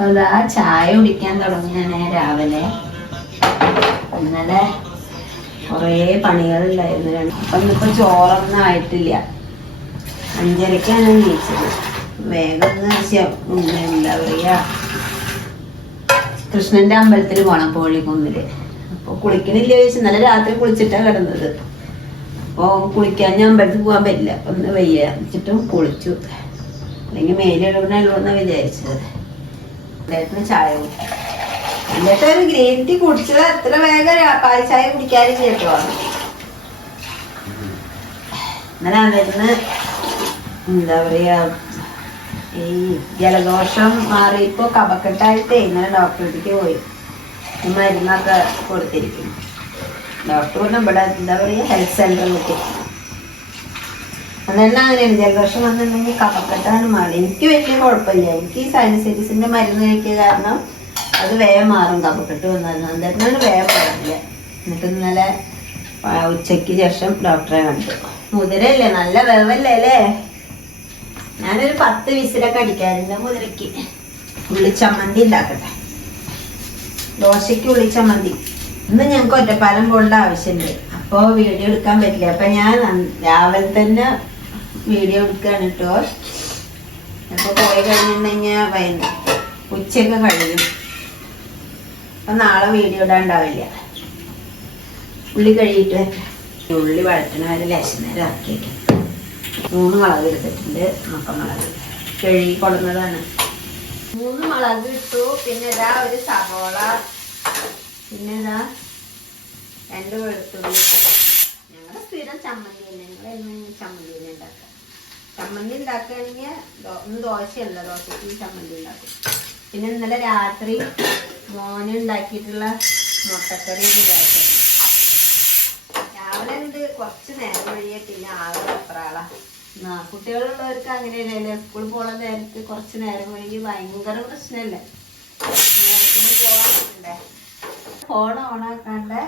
അപ്പൊ അതാ ചായ കുടിക്കാൻ തുടങ്ങി ഞാൻ രാവിലെ. ഇന്നലെ കുറേ പണികളുണ്ടായിരുന്നു. അപ്പൊ ഇന്നിപ്പോ ചോറൊന്നും ആയിട്ടില്ല. 5:30ക്കാണ് ജയിച്ചത്. വേഗം എന്താ പറയാ, കൃഷ്ണന്റെ അമ്പലത്തിൽ പോണം, കോഴിക്കുന്നില്. അപ്പൊ കുളിക്കണില്ല ചോദിച്ചു. ഇന്നലെ രാത്രി കുളിച്ചിട്ടാ കിടന്നത്. അപ്പൊ കുളിക്കാൻ ഞാൻ അമ്പലത്തിൽ പോകാൻ പറ്റില്ല. അപ്പൊ ഒന്ന് വയ്യ വെച്ചിട്ടും കുളിച്ചു. അല്ലെങ്കിൽ മേലിടണല്ലോ എന്ന് വിചാരിച്ചത്. അദ്ദേഹത്തിന് ചായ കുടിച്ചു. എന്നിട്ട് ഒരു ഗ്രീൻ ടീ കുടിച്ചത് എത്ര വേഗം പാൽ ചായ കുടിക്കാനും കേട്ടോ. ഇന്നലെ അദ്ദേഹത്തിന് എന്താ പറയാ, ഈ ജലദോഷം മാറിയപ്പോ കഫക്കെട്ടായിട്ടേ ഇന്നലെ ഡോക്ടറേക്ക് പോയി. മരുന്നൊക്കെ കൊടുത്തിരിക്കും. ഡോക്ടർ ഇവിടെ എന്താ പറയാ, ഹെൽത്ത് സെന്ററിലേക്ക്. അതെല്ലാം അങ്ങനെയാണ്. ജലദോഷം വന്നിട്ടുണ്ടെങ്കിൽ കഫക്കെട്ടാണ് മാറി. എനിക്ക് വലിയ കുഴപ്പമില്ല. എനിക്ക് ഈ സൈനസൈറ്റിസിന്റെ മരുന്ന് കഴിക്കുക കാരണം അത് വേഗം മാറും. കഫക്കെട്ട് വന്നാലും എന്തായിരുന്നാലും വേഗം മാറില്ല. എന്നിട്ട് ഇന്നലെ ഉച്ചയ്ക്ക് ശേഷം ഡോക്ടറെ കണ്ടു. മുതിരല്ലേ, നല്ല വേവല്ലേ അല്ലേ. ഞാനൊരു 10 വിസിലൊക്കെ അടിക്കാറുണ്ട് മുതിരയ്ക്ക്. ഉള്ളിച്ചമ്മന്തി ഉണ്ടാക്കട്ടെ, ദോശയ്ക്ക് ഉള്ളിച്ചമ്മന്തി. ഇന്ന് ഞങ്ങൾക്ക് ഒറ്റപ്പാലം പോകേണ്ട ആവശ്യമുണ്ട്. അപ്പോൾ വീഡിയോ എടുക്കാൻ പറ്റില്ല. അപ്പൊ ഞാൻ രാവിലെ തന്നെ വീഡിയോ എടുക്കുകയാണ് കേട്ടോ. അപ്പോൾ പോയി കഴിഞ്ഞിട്ടുണ്ടെങ്കിൽ ഉച്ചയൊക്കെ കഴിയും. അപ്പൊ നാളെ വീഡിയോ ഇടാൻ ഉണ്ടാവില്ല. ഉള്ളി കഴുകിയിട്ട് ഉള്ളി വഴറ്റണ വരെ ലേശം നേരം ആക്കിയേക്കും. 3 മുളക് എടുത്തിട്ടുണ്ട്. മുളക് കഴുകി കൊടുന്നതാണ്. 3 മുളക് ഇട്ടു. പിന്നെ ഇതാ ഒരു സവോള, പിന്നെ ഇതാ 2 വെളുത്തുള്ളി. ഞങ്ങളുടെ സ്ഥിരം ചമ്മന്തി തന്നെ. ഞങ്ങളെന്നും ചമ്മന്തി തന്നെ ഉണ്ടാക്കുക. ചമ്മന്തി ഉണ്ടാക്കുകയാണെങ്കിൽ ഒന്ന് ദോശയല്ല, ദോശയ്ക്ക് ചമ്മന്തി ഉണ്ടാക്കും. പിന്നെ ഇന്നലെ രാത്രി മോന് ഉണ്ടാക്കിയിട്ടുള്ള മുട്ടക്കറി വിചാരിച്ചത് രാവിലെ ഉണ്ട്. കുറച്ച് നേരം വഴിയെ പിന്നെ ആകെ അപ്രാളാ. കുട്ടികളുള്ളവർക്ക് അങ്ങനെയല്ലേ, സ്കൂളിൽ പോണ നേരത്ത് കുറച്ച് നേരം വഴി ഭയങ്കര പ്രശ്നമല്ലേ. നേരത്തിന് പോവാറുണ്ടേ. ഫോൺ ഓണാക്കാണ്ട്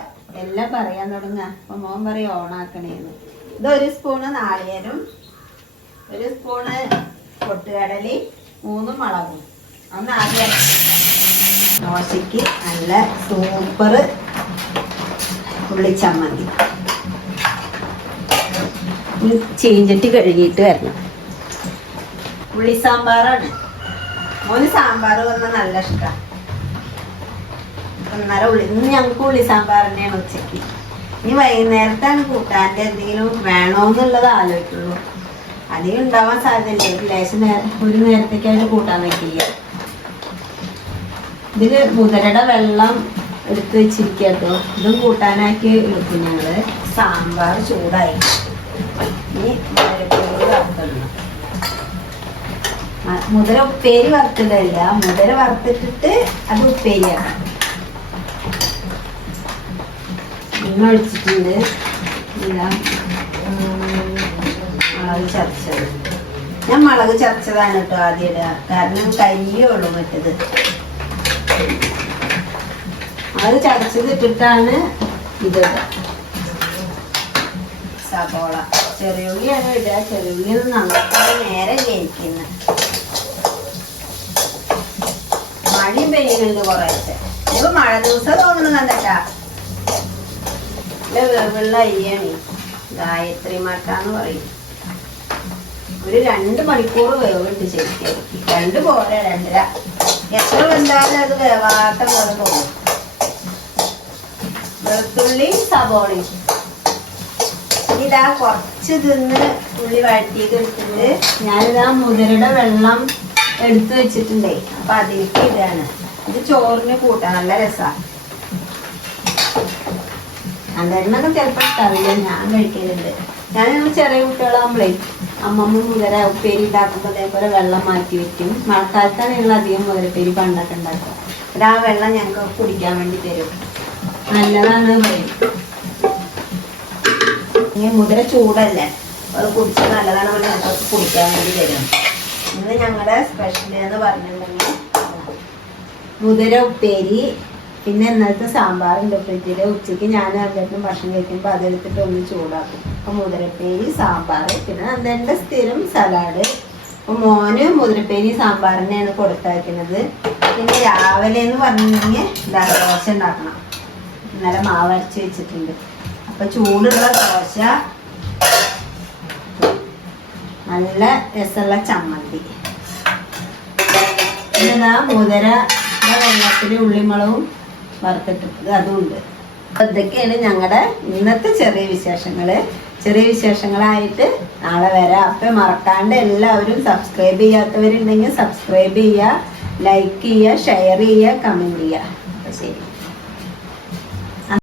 എല്ലാം പറയാൻ തുടങ്ങുക. അപ്പൊ മോൻ പറയും ഓണാക്കണേന്ന്. ഇത് 1 സ്പൂണ് നാളികേരം, 1 സ്പൂണ് പൊട്ടുകടലി, 3 മുളകും. ഒന്ന് ആദ്യം ദോശയ്ക്ക് നല്ല സൂപ്പർ ഉള്ളിച്ചമ്മന്തി. ചീഞ്ചട്ടി കഴുകിയിട്ട് വരണം. ഉള്ളി സാമ്പാറാണ്. മോന് സാമ്പാർ വന്നാൽ നല്ല ഇഷ്ടമാണ്. അന്നേരം ഇന്ന് ഞങ്ങൾക്ക് ഉള്ളി സാമ്പാർ തന്നെയാണ് ഉച്ചയ്ക്ക്. ഇനി വൈകുന്നേരത്താണ് കൂട്ടാൻ്റെ എന്തെങ്കിലും വേണോന്നുള്ളത് ആലോചിക്കുള്ളൂ. അധികം ഉണ്ടാവാൻ സാധ്യതയില്ല. ലേശം ഒരു നേരത്തേക്കായിട്ട് കൂട്ടാൻ വെക്കില്ല. ഇതില് മുതിരയുടെ വെള്ളം എടുത്ത് വെച്ചിരിക്കുക കേട്ടോ. ഇതും കൂട്ടാനാക്കി എടുക്കും ഞങ്ങള്. സാമ്പാർ ചൂടായി. ഇനി മുതിരപ്പേരി വറുത്തിടണം. മുതിര ഉപ്പേരി വറുത്തിടില്ല. മുതിര വറുത്തിട്ടിട്ട് അത് ഉപ്പേരിയാണ്. ഇന്ന് ഒഴിച്ചിട്ടുണ്ട്. ഇതാ മുളക് ചതച്ചത്. ഞാൻ മുളക് ചതച്ചതാണ് കേട്ടോ ആദ്യം ഇടുക. കാരണം കരിയേ ഉള്ളൂ മറ്റത്. അത് ചതച്ചത് ഇട്ടിട്ടാണ് ഇത്. സവോള, ചെറിയുള്ളിയാണ് ഇടുക. ചെറിയുള്ളി നമുക്ക് നേരെ ജയിക്കുന്നത്. മഴയും പെയ്യുന്നുണ്ട് കുറേശ്ശെ. ഇപ്പൊ മഴ ദിവസം തോന്നുന്നു കണ്ടട്ടാ. വെള്ള അരിയാണ് ഗായത്രി മട്ടാന്ന് പറയും. ഒരു 2 മണിക്കൂർ വേവിട്ട് ശരിക്കും. 2 പോരാ, 2.5. എത്ര വെന്താലും അത് വേവാത്ത പോലെ തോന്നും. വെളുത്തുള്ളി സവോളയും ഇതാ കുറച്ച് തിന്ന് ഉള്ളി വഴറ്റിയത് എടുത്തിട്ട് ഞാനിതാ മുതിരയുടെ വെള്ളം എടുത്തു വെച്ചിട്ടുണ്ടേ. അപ്പൊ അതിലേക്ക് ഇതാണ്. ഇത് ചോറിന് കൂട്ടാൻ നല്ല രസമാണ്. അതെണ്ണൊക്കെ ചിലപ്പോൾ ഇഷ്ടറിയില്ല. ഞാൻ കഴിക്കലുണ്ട്. ഞാൻ ചെറിയ കുട്ടികളാകുമ്പോഴേ അമ്മമ്മ മുതിര ഉപ്പേരി ഉണ്ടാക്കുമ്പോൾ അതേപോലെ വെള്ളം മാറ്റി വെക്കും. മഴക്കാലത്താണ് ഞങ്ങൾ അധികം മുതിരപ്പേരി പണ്ടൊക്കെ ഉണ്ടാക്കുക. എന്നിട്ട് ആ വെള്ളം ഞങ്ങൾക്ക് കുടിക്കാൻ വേണ്ടി തരും. നല്ലതാണ് പറയും. ഇങ്ങനെ മുതിര ചൂടല്ലേ, അത് കുടിച്ചാൽ നല്ലതാണ് പറഞ്ഞാൽ ഞങ്ങൾക്ക് കുടിക്കാൻ വേണ്ടി തരും. ഇന്ന് ഞങ്ങളുടെ സ്പെഷ്യൽ എന്ന് പറഞ്ഞിട്ടുണ്ടെങ്കിൽ മുതിര ഉപ്പേരി, പിന്നെ ഇന്നത്തെ സാമ്പാറുണ്ട് ഫ്രിഡ്ജില്. ഉച്ചയ്ക്ക് ഞാൻ അതിലേക്കും ഭക്ഷണം കഴിക്കുമ്പോൾ അതെടുത്തിട്ട് ഒന്ന് ചൂടാക്കും. അപ്പൊ മുതിരപ്പേരി, സാമ്പാർ, പിന്നെ അതിൻ്റെ സ്ഥിരം സലാഡ്. അപ്പൊ മോന് മുതിരപ്പേരി സാമ്പാറിനെയാണ് കൊടുത്തയക്കുന്നത്. പിന്നെ രാവിലെ എന്ന് പറഞ്ഞിട്ടുണ്ടെങ്കിൽ ദോശ ഉണ്ടാക്കണം. ഇന്നലെ മാവരച്ച് വെച്ചിട്ടുണ്ട്. അപ്പൊ ചൂടുള്ള ദോശ, നല്ല രസമുള്ള ചമ്മന്തി, പിന്നെ മുതിര വെള്ളത്തിൽ ഉള്ളിമുളകും വറുത്തിട്ട് അതും ഉണ്ട്. ഇതൊക്കെയാണ് ഞങ്ങളുടെ ഇന്നത്തെ ചെറിയ വിശേഷങ്ങള്. ചെറിയ വിശേഷങ്ങളായിട്ട് നാളെ വരാം. അപ്പം മറക്കാണ്ട് എല്ലാവരും സബ്സ്ക്രൈബ് ചെയ്യാത്തവരുണ്ടെങ്കിൽ സബ്സ്ക്രൈബ് ചെയ്യുക, ലൈക്ക് ചെയ്യുക, ഷെയർ ചെയ്യുക, കമൻറ്റ് ചെയ്യുക. അപ്പം ശരി.